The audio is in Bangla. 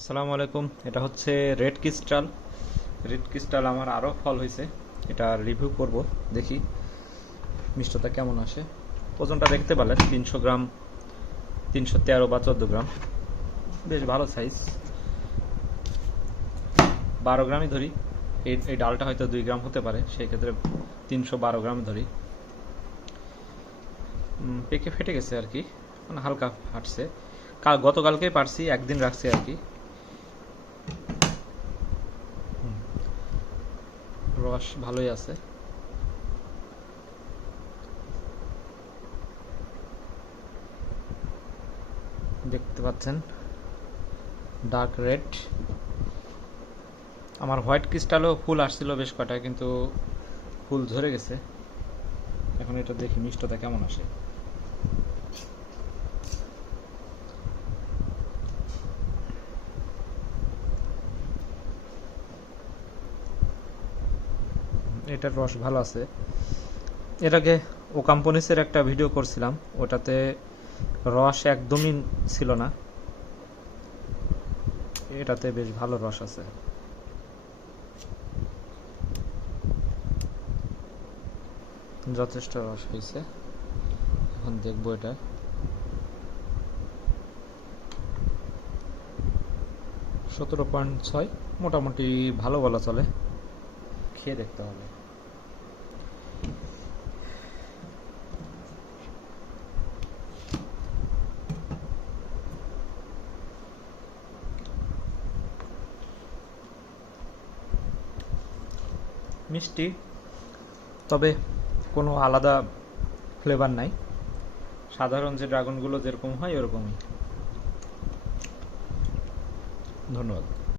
আসসালামু আলাইকুম। এটা হচ্ছে রেড ক্রিস্টাল আমার আরও ফল হয়েছে। এটা রিভিউ করব, দেখি মিষ্টতা কেমন আসে। ওজনটা দেখতে পারলেন 300 গ্রাম, 313 বা 14 গ্রাম, বেশ ভালো সাইজ। 12 গ্রামই ধরি, এই এই ডালটা হয়তো 2 গ্রাম হতে পারে, সেই ক্ষেত্রে 312 গ্রাম ধরি। পেকে ফেটে গেছে আর কি, মানে হালকা ফাটছে। গতকালকেই পারছি, একদিন রাখছি আর কি। রস ভালোই আছে। দেখতে পাচ্ছেন ডার্ক রেড। আমার হোয়াইট ক্রিস্টালও ফুল আসছিল বেশ কটা, কিন্তু ফুল ঝরে গেছে। এখন এটা দেখি মিষ্টতা কেমন আসে। এটার রস ভালো আছে। এর আগে ওকাম্পনিসের একটা ভিডিও করছিলাম, ওটাতে রস একদমই ছিল না। এটাতে বেশ ভালো রস আছে। যথেষ্ট রস হয়েছে। এখন দেখবো এটা। 17.6, মোটামুটি ভালো বলা চলে। খেয়ে দেখতে হবে। মিষ্টি, তবে কোনো আলাদা ফ্লেভার নাই। সাধারণ যে ড্রাগনগুলো যেরকম হয় ওরকমই। ধন্যবাদ।